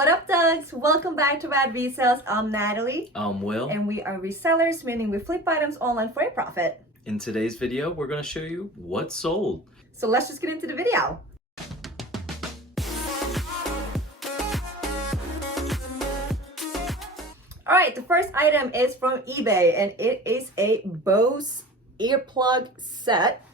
What up, Dogs? Welcome back to Rad Resells. I'm Natalie. I'm Will. And we are resellers, meaning we flip items online for a profit. In today's video, we're going to show you what sold. So let's just get into the video. Alright, the first item is from eBay and it is a Bose Earplug Set.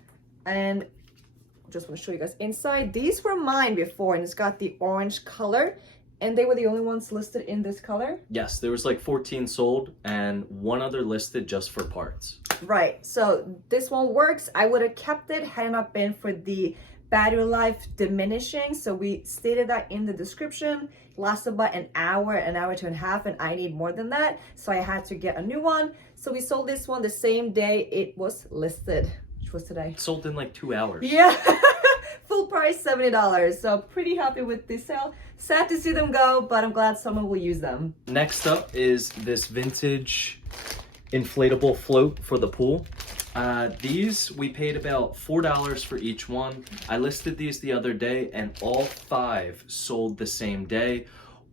And I just want to show you guys inside. These were mine before and it's got the orange color. And they were the only ones listed in this color? Yes, there was like 14 sold and one other listed just for parts. Right, so this one works. I would have kept it had it not been for the battery life diminishing. So we stated that in the description. It lasts about an hour, 2.5, and I need more than that. So I had to get a new one. So we sold this one the same day it was listed, which was today. It sold in like 2 hours. Yeah. Full price, $70. So pretty happy with this sale. Sad to see them go, but I'm glad someone will use them. Next up is this vintage inflatable float for the pool. These we paid about $4 for each one. I listed these the other day and all 5 sold the same day.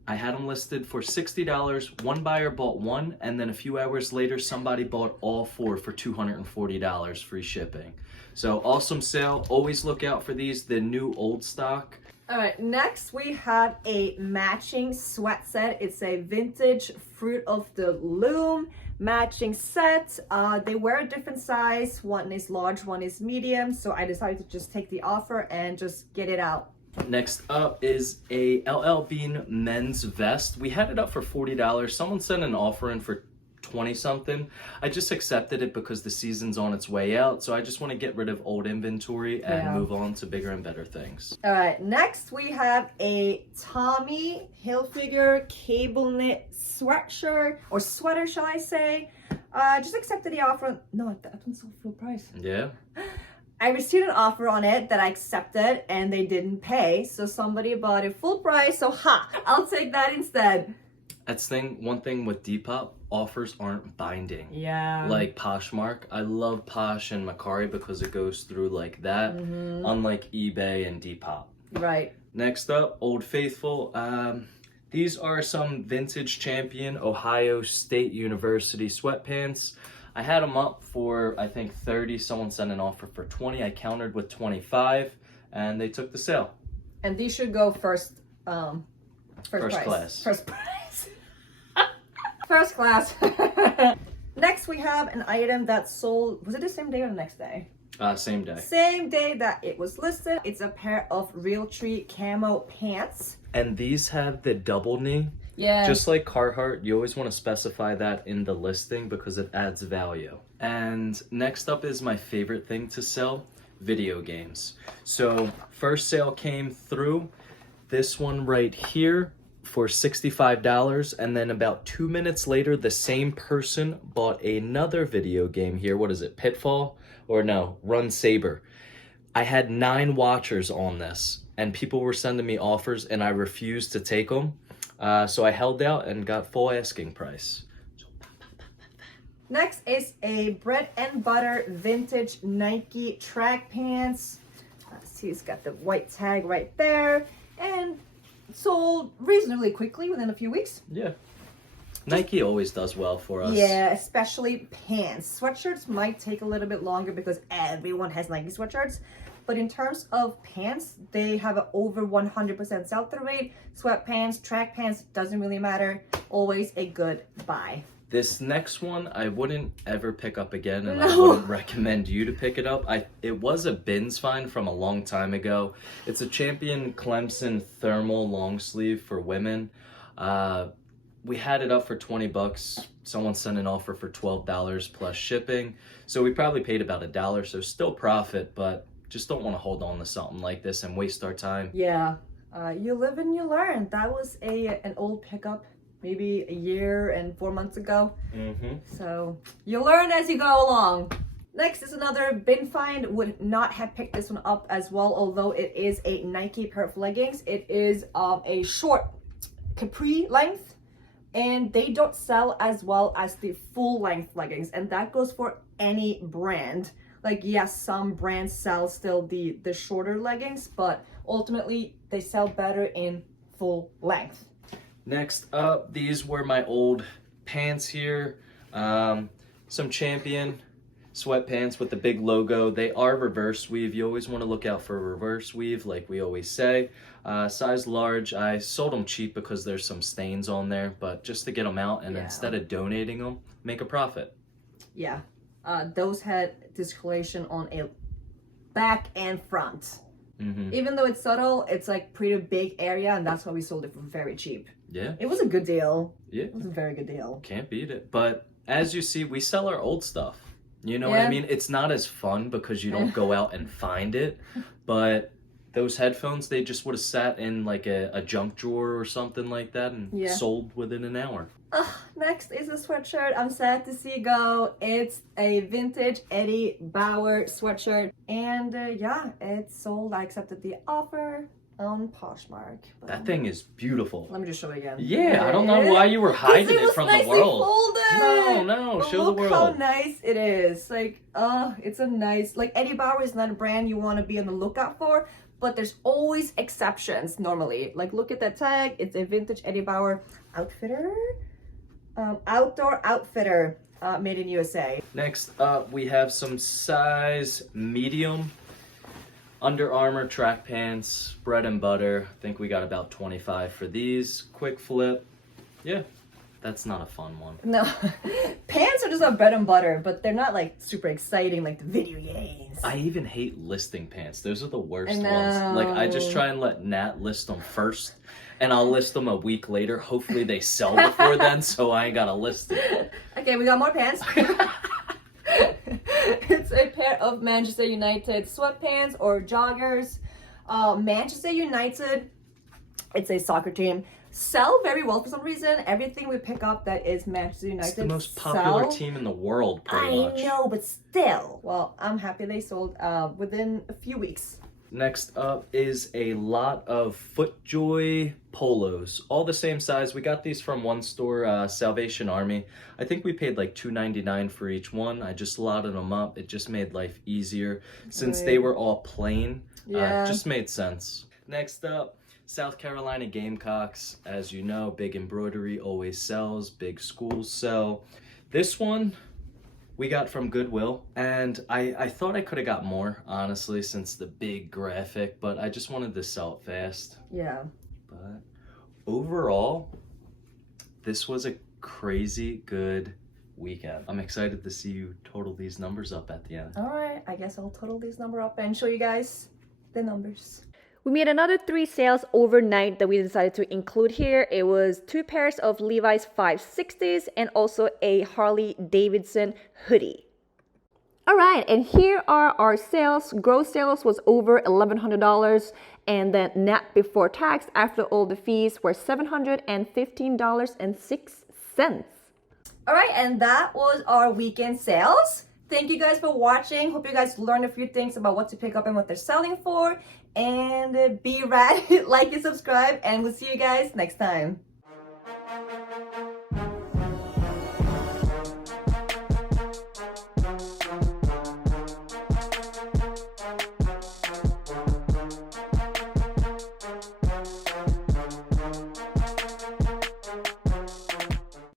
I had them listed for $60. One buyer bought one, and then a few hours later somebody bought all 4 for $240 free shipping. So awesome sale. Always look out for these, the new old stock. All right, next we have a matching sweat set. It's a vintage Fruit of the Loom matching set. They were a different size. One is large, one is medium. So I decided to just take the offer and just get it out. Next up is a LL Bean men's vest. We had it up for $40. Someone sent an offer in for 20 something. I just accepted it because the season's on its way out. So I just want to get rid of old inventory and move on to bigger and better things. All right, next we have a Tommy Hilfiger cable knit sweatshirt or sweater, shall I say. Just accepted the offer. No, that one's sold full price. Yeah. I received an offer on it that I accepted and they didn't pay. So somebody bought it full price. So I'll take that instead. That's one thing with Depop, offers aren't binding. Yeah. Like Poshmark. I love Posh and Macari because it goes through like that, unlike eBay and Depop. Right. Next up, Old Faithful. These are some vintage Champion Ohio State University sweatpants. I had them up for, I think, 30. Someone sent an offer for 20. I countered with 25, and they took the sale. And these should go first price. Class. First price. First class. Next, we have an item that sold. Was it the same day or the next day? Same day. Same day that it was listed. It's a pair of Realtree Camo Pants. And these have the double knee. Yeah. Just like Carhartt, you always want to specify that in the listing because it adds value. And next up is my favorite thing to sell, video games. So first sale came through, this one right here for $65, and then about 2 minutes later the same person bought another video game here. What is it, Pitfall? Or no, Run Saber. I had 9 watchers on this and people were sending me offers and I refused to take them. So I held out and got full asking price. Next is a bread and butter vintage Nike track pants. See, it's got the white tag right there and sold reasonably quickly within a few weeks. Yeah. Nike always does well for us. Yeah, especially pants. Sweatshirts might take a little bit longer because everyone has Nike sweatshirts. But in terms of pants, they have an over 100% sell-through rate. Sweatpants, track pants, doesn't really matter. Always a good buy. This next one, I wouldn't ever pick up again, and I wouldn't recommend you to pick it up. It was a bins find from a long time ago. It's a Champion Clemson thermal long sleeve for women. We had it up for 20 bucks. Someone sent an offer for $12 plus shipping. So we probably paid about $1, so still profit, but just don't want to hold on to something like this and waste our time. Yeah, you live and you learn. That was an old pickup, maybe a year and 4 months ago. So you learn as you go along. Next is another bin find. Would not have picked this one up as well, although it is a Nike pair of leggings. It is a short capri length, and they don't sell as well as the full length leggings, and that goes for any brand. Like, yes, some brands sell still the shorter leggings, but ultimately they sell better in full length. Next up, these were my old pants here. Some Champion sweatpants with the big logo. They are reverse weave. You always want to look out for a reverse weave, like we always say. Size large. I sold them cheap because there's some stains on there, but just to get them out, and instead of donating them, make a profit. Yeah, those had discoloration on a back and front. Even though it's subtle, it's like pretty big area, and that's why we sold it for very cheap. Yeah. It was a good deal. Yeah. It was a very good deal. Can't beat it. But as you see, we sell our old stuff. You know what I mean? It's not as fun because you don't go out and find it, but those headphones, they just would have sat in like a junk drawer or something like that and sold within an hour. Next is a sweatshirt. I'm sad to see go. It's a vintage Eddie Bauer sweatshirt. And yeah, it's sold. I accepted the offer on Poshmark. That thing is beautiful. Let me just show it again. Yeah, I don't know why you were hiding it from the world. Folded. No, show Look the world. how nice it is. Like, it's a nice, like Eddie Bauer is not a brand you want to be on the lookout for, but there's always exceptions normally. Like, look at that tag. It's a vintage Eddie Bauer outfitter. Outdoor outfitter, made in USA. Next up, we have some size medium Under Armour track pants, bread and butter. I think we got about 25 for these. Quick flip. Yeah, that's not a fun one. No, pants are just like bread and butter, but they're not like super exciting like the video games. I even hate listing pants. Those are the worst I know. ones. Like, I just try and let Nat list them first, and I'll list them a week later. Hopefully they sell before then, so I ain't gotta list it. Okay, we got more pants. It's a pair of Manchester United sweatpants or joggers. Manchester United, it's a soccer team, sell very well for some reason. Everything we pick up that is Manchester United, it's the most popular team in the world, pretty much. I know, but still. Well, I'm happy they sold within a few weeks. Next up is a lot of FootJoy polos, all the same size. We got these from one store, Salvation Army. I think we paid like $2.99 for each one. I just lotted them up. It just made life easier since they were all plain. It just made sense. Next up, South Carolina Gamecocks. As you know, big embroidery always sells, big schools sell. This one we got from Goodwill, and I thought I could have got more, honestly, since the big graphic, but I just wanted to sell it fast. Yeah. But overall, this was a crazy good weekend. I'm excited to see you total these numbers up at the end. All right, I guess I'll total these numbers up and show you guys the numbers. We made another 3 sales overnight that we decided to include here. It was 2 pairs of Levi's 560s and also a Harley Davidson hoodie. All right, and here are our sales. Gross sales was over $1,100, and then net before tax after all the fees were $715.06. All right, and that was our weekend sales. Thank you guys for watching. Hope you guys learned a few things about what to pick up and what they're selling for. And be rad, like and subscribe, and we'll see you guys next time.